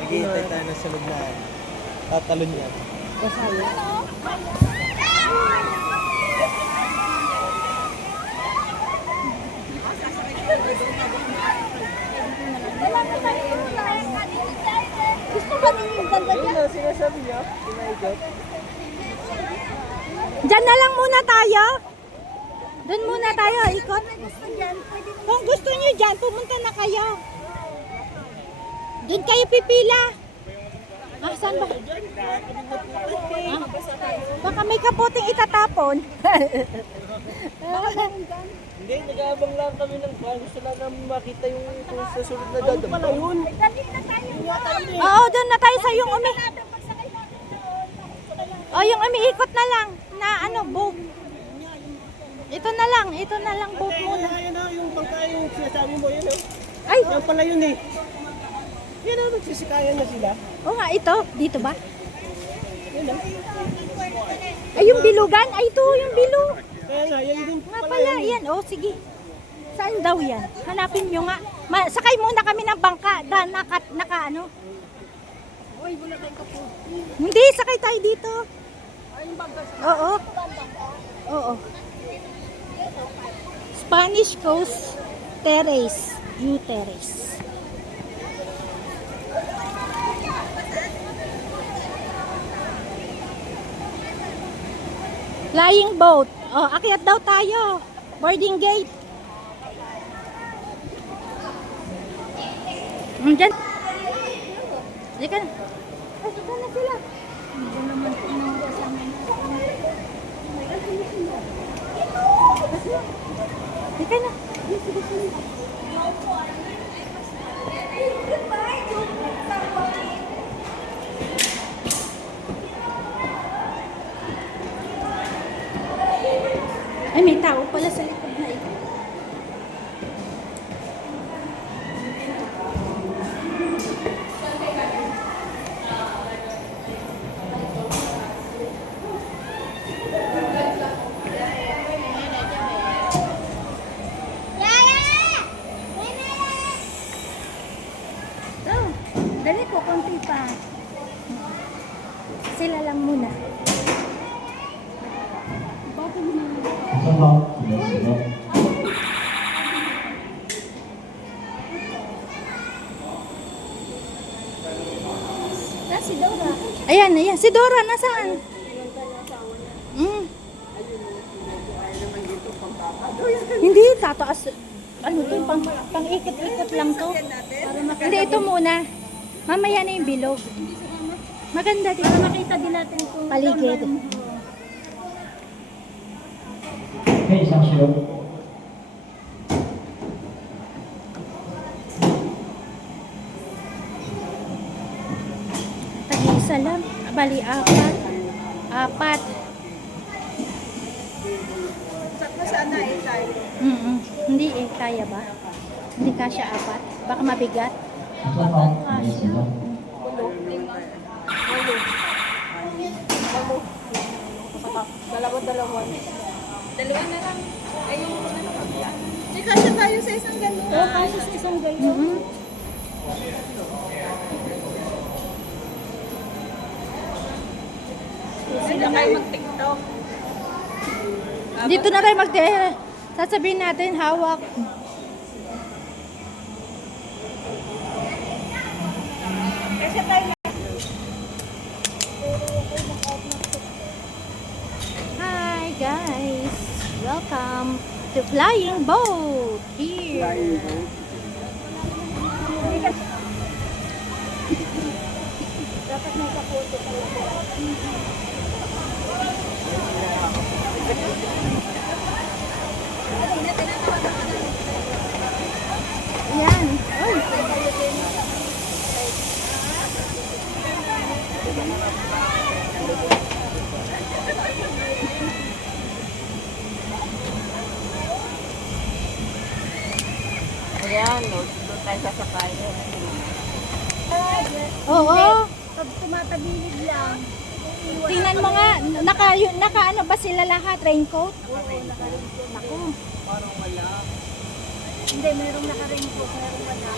Maghihintay tayo ng sunod na tatalon yan. Kasaya. Gusto ba niyong ganda dyan? Ano sinasabi niya? Pinaikot? Diyan na lang muna tayo. Doon muna tayo, ikot. Kung gusto niyo dyan, pumunta na kayo. Doon kayo pipila. Ah, saan ba? Ah, baka may kapoting itatapon. Hindi, nag-aabang lang kami ng plan. Gusto lang namin makita yung sa sunod na dadampan. Oo, doon na tayo sa yung Oh, yung umiikot na lang na ano, boat. Ito na lang boat muna. Ayun na, yung bangka yung sinasabi mo, yun o. Ay, Yan pala yun eh. Yan o, nagsisikayan na sila. oh nga, ito. Dito ba? Yun o. Ay, yung bilugan. Ay, ito yung bilog. Kaya nga, yan din Nga pala, yan. Oh, sige. Saan daw yan? Hanapin nyo nga. Sakay muna kami ng bangka. Naka ano? Uy, wala tayong kapo. Hindi, sakay tayo dito. Ay, yung bangka sa Oo. Oo. Spanish Coast Terrace. View Terrace. Flying boat. Oh, akyat daw tayo. Boarding gate. Diyan. Dika na. Ay, dika na sila. Hindi naman ang kasama niya. Dika na. Ay, may tao pala sa likod na ito. Oh, dali po, konti pa. Sila lang muna. si Dora. Ayan, ayan. Si Dora, nasaan? Hindi, tataas. Ano to? Pang-ikot-ikot lang to. Hindi, ito muna. Mamaya na yung bilog. Maganda din. Para makita din natin kung Paligid. Okay, isang silog. Tag-isa lang. Bali, apat. Apat. sana tayo. Hindi eh, kaya ba? Hindi kasya apat. Baka mabigat. Ito pa, may sila. Dalawa na lang. Ayun, ano ka ba? Di kasya tayo sa isang gano'n. Oo, kasya sa isang gano'n. Sila kayo mag-tiktok. Dito na tayo sasabihin natin, hawak. Kasi tayo Hi guys! Welcome to Flying Boat here. dapat may kapoto talaga. Yan. Oy. Ayan, doon tayo sasakay. Oo. Pag tumatabilid lang, Tingnan mo nga, naka ano ba sila lahat? Raincoat? Naku. hindi, merong naka-raincoat, merong wala.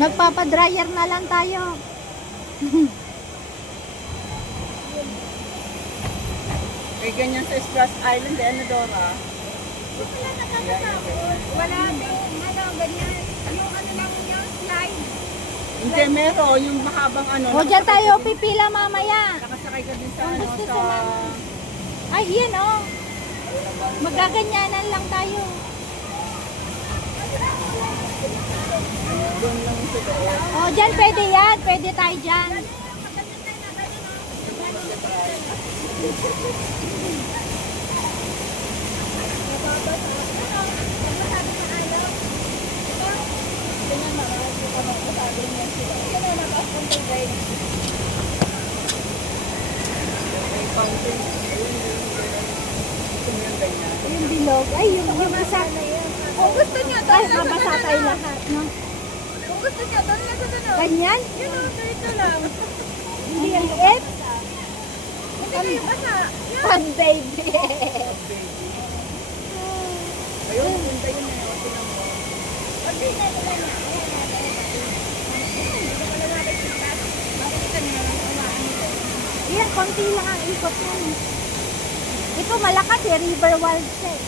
Nagpapadryer na lang tayo. May ganyan sa Splash Island, ano Dora? Wala ding, ganyan. Yung ano lang yun, slide. Hindi, meron. Yung mahabang ano. O, dyan tayo pipila mamaya. Nakasakay ka din sa Kung ano, gusto sa... sumama. Ay, yan o. Magaganyanan lang tayo. Doon lang sa doon. O, dyan pwede yan. Pwede tayo dyan. Yung bilog. Ay, yung isa. Kung gusto niya, Ay, doon lang sa mabasa tayo lahat, no? Kung gusto niya, doon lang sa dulo. Ganyan? Yun o, dito lang. Hindi ang liit? Hindi kayo basa. Fun baby. Ayun, punta yun na yun. Yan, konti lang ang ikot nun. Ito malakas eh, river wild siya eh.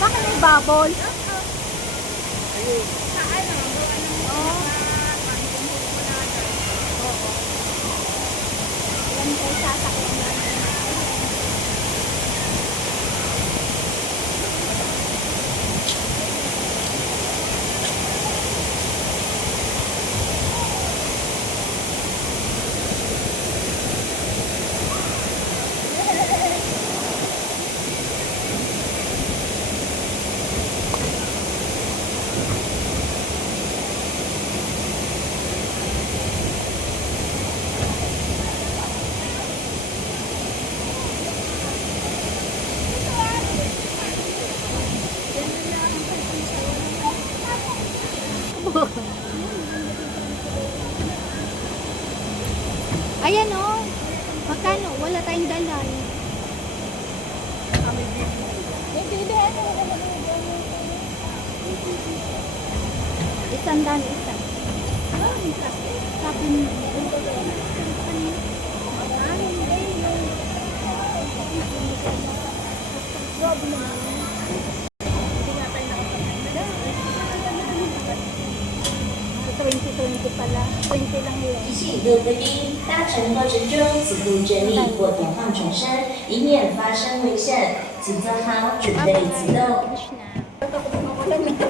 Bakit may bubble? Yan tayo sasakyan namin. Ayan o. Magkano? Wala tayong dala eh. Isang daan isa. Sabi niyo. Ito 2020 pala. 20 lang yun. 提醒各贵宾，搭乘过程中此度站立或转换转身，以免发生危险，请做好准备启动。 Krishna.